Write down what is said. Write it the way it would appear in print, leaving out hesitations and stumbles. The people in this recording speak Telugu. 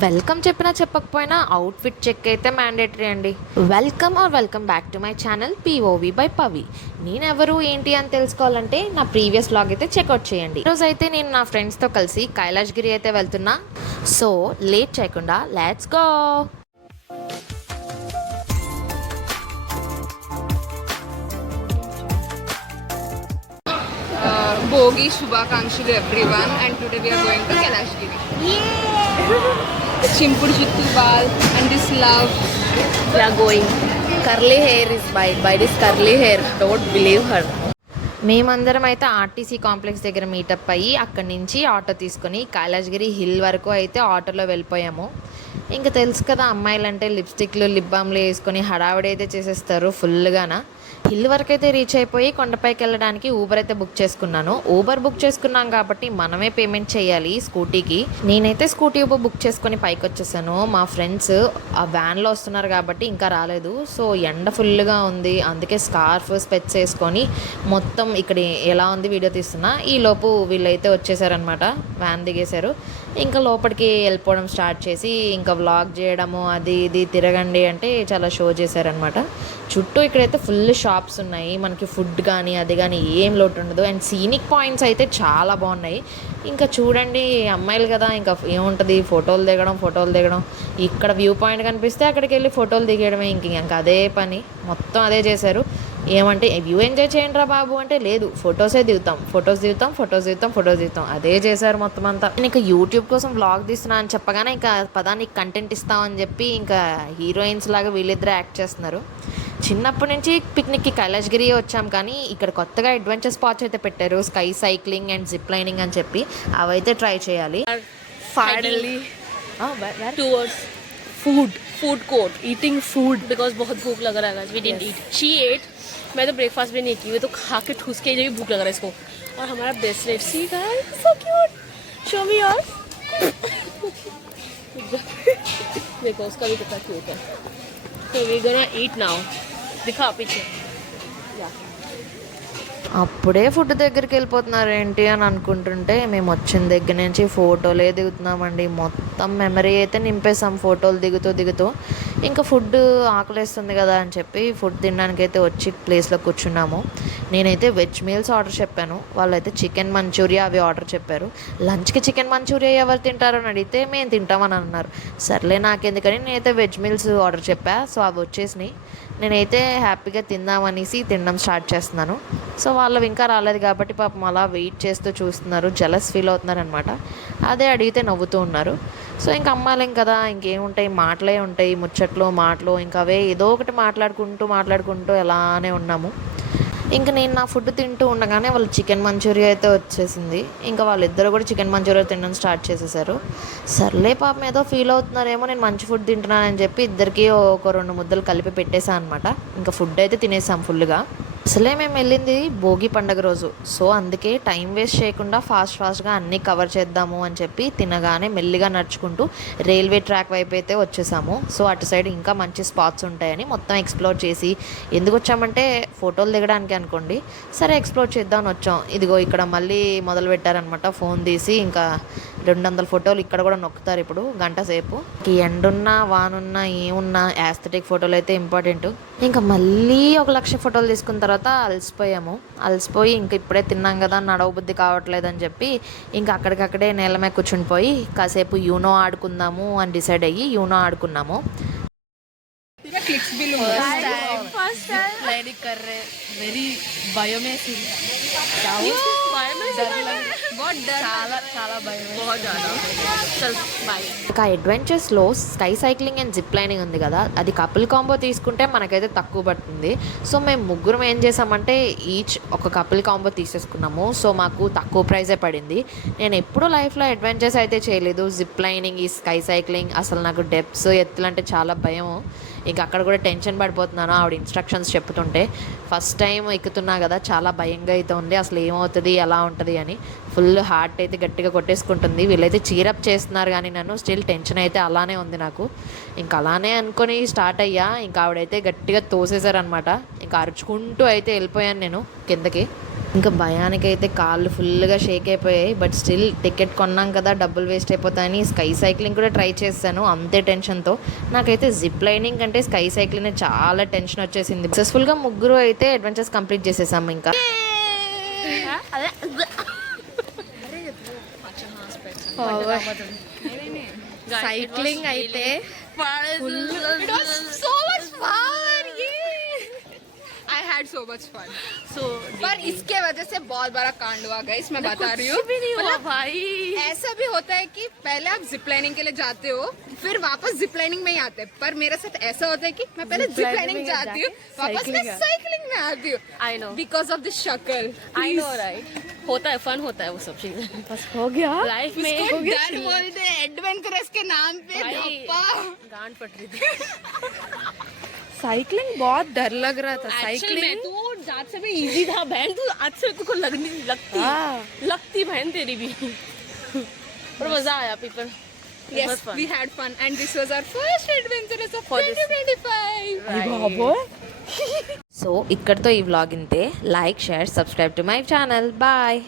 వెల్కమ్ చెప్పినా చెప్పకపోయినా అవుట్ఫిట్ చెక్ అయితే మ్యాండేటరీ అండి. Welcome back to my channel POV by Pavi. నేనెవరు ఏంటి అని తెలుసుకోవాలంటే నా ప్రీవియస్ వ్లాగ్ అయితే చెక్అవుట్ చేయండి. ఈరోజు అయితే నేను నా ఫ్రెండ్స్తో కలిసి కైలాష్గిరి అయితే వెళ్తున్నా. సో లేట్ చేయకుండా let's go. Bogi Shubhakankshu to everyone, and today we are going to Kailashgiri. Chimpudu Chittu Bal and this love. We are going. Curly hair is by this curly hair. Don't believe her. మేమందరం అయితే ఆర్టీసీ కాంప్లెక్స్ దగ్గర మీటప్ అయ్యి అక్కడి నుంచి ఆటో తీసుకొని కైలాష్గిరి హిల్ వరకు అయితే ఆటోలో వెళ్ళిపోయాము. ఇంకా తెలుసు కదా, అమ్మాయిలు అంటే లిప్స్టిక్లు లిప్ బామ్లు వేసుకొని హడావిడి అయితే చేసేస్తారు ఫుల్గాన. హిల్ వరకు అయితే రీచ్ అయిపోయి కొండపైకి వెళ్ళడానికి ఊబర్ అయితే బుక్ చేసుకున్నాను. ఊబర్ బుక్ చేసుకున్నాం కాబట్టి మనమే పేమెంట్ చేయాలి స్కూటీకి. నేనైతే స్కూటీ ఊబర్ బుక్ చేసుకొని పైకి వచ్చేసాను. మా ఫ్రెండ్స్ ఆ వ్యాన్లో వస్తున్నారు కాబట్టి ఇంకా రాలేదు. సో ఎండ ఫుల్గా ఉంది, అందుకే స్కార్ఫ్ స్పెట్స్ వేసుకొని మొత్తం ఇక్కడ ఎలా ఉంది వీడియో తీస్తున్నా. ఈ లోపు వీళ్ళైతే వచ్చేసారనమాట, వ్యాన్ దిగేశారు. ఇంకా లోపలికి వెళ్ళిపోవడం స్టార్ట్ చేసి ఇంకా వ్లాగ్ చేయడము అది ఇది తిరగండి అంటే చాలా షో చేశారనమాట. చుట్టూ ఇక్కడైతే ఫుల్ షాప్స్ ఉన్నాయి, మనకి ఫుడ్ కానీ అది కానీ ఏం లోటు ఉండదు. అండ్ సీనిక్ పాయింట్స్ అయితే చాలా బాగున్నాయి. ఇంకా చూడండి, అమ్మాయిలు కదా ఇంకా ఏముంటుంది, ఫోటోలు దిగడం. ఇక్కడ వ్యూ పాయింట్ కనిపిస్తే అక్కడికి వెళ్ళి ఫోటోలు దిగడమే. ఇంకా అదే పని మొత్తం అదే చేశారు. ఏమంటే వ్యూ ఎంజాయ్ చేయండి రా బాబు అంటే లేదు, ఫొటోస్ దిగుతాం అదే చేశారు మొత్తం అంతా. ఇంకా యూట్యూబ్ కోసం వ్లాగ్ తీస్తున్నా అని చెప్పగానే ఇంకా పదానికి కంటెంట్ ఇస్తామని చెప్పి ఇంకా హీరోయిన్స్ లాగా వీళ్ళిద్దరే యాక్ట్ చేస్తున్నారు. చిన్నప్పటి నుంచి పిక్నిక్కి కైలాష్గిరి వచ్చాం, కానీ ఇక్కడ కొత్తగా అడ్వెంచర్ స్పాట్స్ అయితే పెట్టారు, sky cycling and zip lining అని చెప్పి. అవైతే ట్రై చేయాలి. Finally, towards food court, eating food because बहुत भूख लग रहा है guys. We didn't eat. She ate. मैं तो ब्रेकफास्ट भी नहीं की, मैं तो खा के ठूस के भी भूख लग रहा है इसको. और हमारा bracelet, see guys, so cute. Show me yours. देखो उसका भी कितना क्यूट है. So we're gonna eat now. दिखा पीछे. Yeah. అప్పుడే ఫుడ్ దగ్గరికి వెళ్ళిపోతున్నారు ఏంటి అని అనుకుంటుంటే మేము వచ్చిన దగ్గర నుంచి ఫోటోలే దిగుతున్నామండి. మొత్తం మెమరీ అయితే నింపేసాం ఫోటోలు దిగుతూ. ఇంకా ఫుడ్ ఆకలేస్తుంది కదా అని చెప్పి ఫుడ్ తినడానికి అయితే వచ్చి ప్లేస్లో కూర్చున్నాము. నేనైతే వెజ్ మీల్స్ ఆర్డర్ చెప్పాను, వాళ్ళైతే చికెన్ మంచూరియా అవి ఆర్డర్ చెప్పారు. లంచ్కి చికెన్ మంచూరియా ఎవరు తింటారని అడిగితే మేము తింటామని అన్నారు. సర్లే నాకెందుకని నేనైతే వెజ్ మీల్స్ ఆర్డర్ చెప్పా. సో అవి వచ్చేసినాయి. నేనైతే హ్యాపీగా తిందామనేసి తినడం స్టార్ట్ చేస్తున్నాను. సో వాళ్ళు ఇంకా రాలేదు కాబట్టి పాపం అలా వెయిట్ చేస్తూ చూస్తున్నారు, జలస్ ఫీల్ అవుతున్నారు అనమాట. అదే అడిగితే నవ్వుతూ ఉన్నారు. సో ఇంకా అమ్మాయిలేం కదా, ఇంకేముంటాయి, మాటలే ఉంటాయి, మాటలు ఇంకా అవే ఏదో ఒకటి మాట్లాడుకుంటూ ఎలానే ఉన్నాము. ఇంకా నేను నా ఫుడ్ తింటూ ఉండగానే వాళ్ళు చికెన్ మంచూరియా అయితే వచ్చేసింది. ఇంకా వాళ్ళిద్దరు కూడా చికెన్ మంచూరియా తినడం స్టార్ట్ చేసేసారు. సర్లే పాపం ఏదో ఫీల్ అవుతున్నారేమో నేను మంచి ఫుడ్ తింటున్నానని చెప్పి ఇద్దరికి ఒక 2 ముద్దలు కలిపి పెట్టేశాను అనమాట. ఇంకా ఫుడ్ అయితే తినేసాం ఫుల్గా. అసలే మేము వెళ్ళింది భోగి పండుగ రోజు. సో అందుకే టైం వేస్ట్ చేయకుండా ఫాస్ట్గా అన్నీ కవర్ చేద్దాము అని చెప్పి తినగానే మెల్లిగా నడుచుకుంటూ రైల్వే ట్రాక్ వైపు అయితే వచ్చేసాము. సో అటు సైడ్ ఇంకా మంచి స్పాట్స్ ఉంటాయని మొత్తం ఎక్స్ప్లోర్ చేసి, ఎందుకు వచ్చామంటే ఫోటోలు దిగడానికి అనుకోండి, సరే ఎక్స్ప్లోర్ చేద్దామని వచ్చాం. ఇదిగో ఇక్కడ మళ్ళీ మొదలు పెట్టారనమాట, ఫోన్ తీసి ఇంకా 200 ఫోటోలు ఇక్కడ కూడా నొక్కుతారు ఇప్పుడు గంట సేపు. ఎండున్నా వానున్నా ఏమున్నా యాస్థెటిక్ ఫోటోలు అయితే ఇంపార్టెంట్. ఇంకా మళ్ళీ 1,00,000 ఫోటోలు తీసుకున్న తర్వాత అలసిపోయి ఇంకా ఇప్పుడే తిన్నాం కదా, నడవబుద్ధి కావట్లేదని చెప్పి ఇంకా అక్కడికక్కడే నేల మీద కూర్చుని పోయి కాసేపు యూనో ఆడుకుందాము అని డిసైడ్ అయ్యి యూనో ఆడుకున్నాము. First time लाइनिंग कर रहे, very बायो में सी बहुत डर, చాలా భయం, बहुत ज़्यादा. चल बाय. ఇంకా అడ్వెంచర్స్లో sky cycling and zip lining ఉంది కదా, అది కపుల్ కాంబో తీసుకుంటే మనకైతే తక్కువ పడుతుంది. సో మేము ముగ్గురం ఏం చేసామంటే ఈచ్ ఒక కపుల్ కాంబో తీసేసుకున్నాము. సో మాకు తక్కువ ప్రైజే పడింది. నేను ఎప్పుడూ లైఫ్లో అడ్వెంచర్స్ అయితే చేయలేదు. జిప్ లైనింగ్, ఈ స్కై సైక్లింగ్, అసలు నాకు డెప్స్ ఎత్తులంటే చాలా భయం. ఇంకా అక్కడ కూడా టెన్షన్ పడిపోతున్నాను ఆవిడ ఇన్స్ట్రక్షన్స్ చెప్తుంటే. ఫస్ట్ టైం ఎక్కుతున్నా కదా, చాలా భయంగా అయితే ఉంది, అసలు ఏమవుతుంది ఎలా ఉంటుంది అని. ఫుల్ హార్ట్ అయితే గట్టిగా కొట్టేసుకుంటుంది. వీళ్ళైతే చీరప్ చేస్తున్నారు కానీ నన్ను స్టిల్ టెన్షన్ అయితే అలానే ఉంది నాకు. ఇంకా అలానే అనుకొని స్టార్ట్ అయ్యా. ఇంకా ఆవిడైతే గట్టిగా తోసేశారనమాట. ఇంకా అరుచుకుంటూ అయితే వెళ్ళిపోయాను నేను కిందకి. ఇంకా భయానికైతే కాళ్ళు ఫుల్గా షేక్ అయిపోయాయి. బట్ స్టిల్ టికెట్ కొన్నాం కదా, డబ్బులు వేస్ట్ అయిపోతాయని స్కై సైక్లింగ్ కూడా ట్రై చేశాను అంతే టెన్షన్తో. నాకైతే జిప్ లైనింగ్ కంటే స్కై సైక్లింగ్ చాలా టెన్షన్ వచ్చేసింది. సక్సెస్ఫుల్గా ముగ్గురు అయితే అడ్వెంచర్స్ కంప్లీట్ చేసేసాము. ఇంకా సైక్లింగ్ అయితే so much fun. I had so much fun. so पर इसके वजह से बहुत बड़ा कांड हुआ गाइस, मैं बता रही हूँ. कुछ भी नहीं हुआ भाई. ऐसा भी होता है कि पहले आप जिप लाइनिंग के लिए जाते हो, फिर वापस जिप लाइनिंग में ही आते हैं. पर मेरे साथ ऐसा होता है कि मैं पहले Zip जिप lining लाइनिंग में जाती हूँ, जाके वापस मैं cycling साइकिलिंग में आती हूँ. I know. Because of the शक्ल. I know right. होता है, फन होता है वो सब चीजें. बस हो गया लाइफ में इसको हो गया डर बोलते हैं एडवेंचरस के नाम पे. भाई धप्पा. गांड पट रही थी. साइकिलिंग बहुत डर लग रहा था. Actually, मैं तो जात से भी इजी था बहन. तू आज से तुमको लगनी लगती लगती बहन तेरी भी. पर मजा आया people. Yes, we had fun and this was our first adventurous of For this- 2025. So ఇక్కడితో ఈ వ్లాగ్ ఇంతే. Like, share, subscribe to my channel. Bye.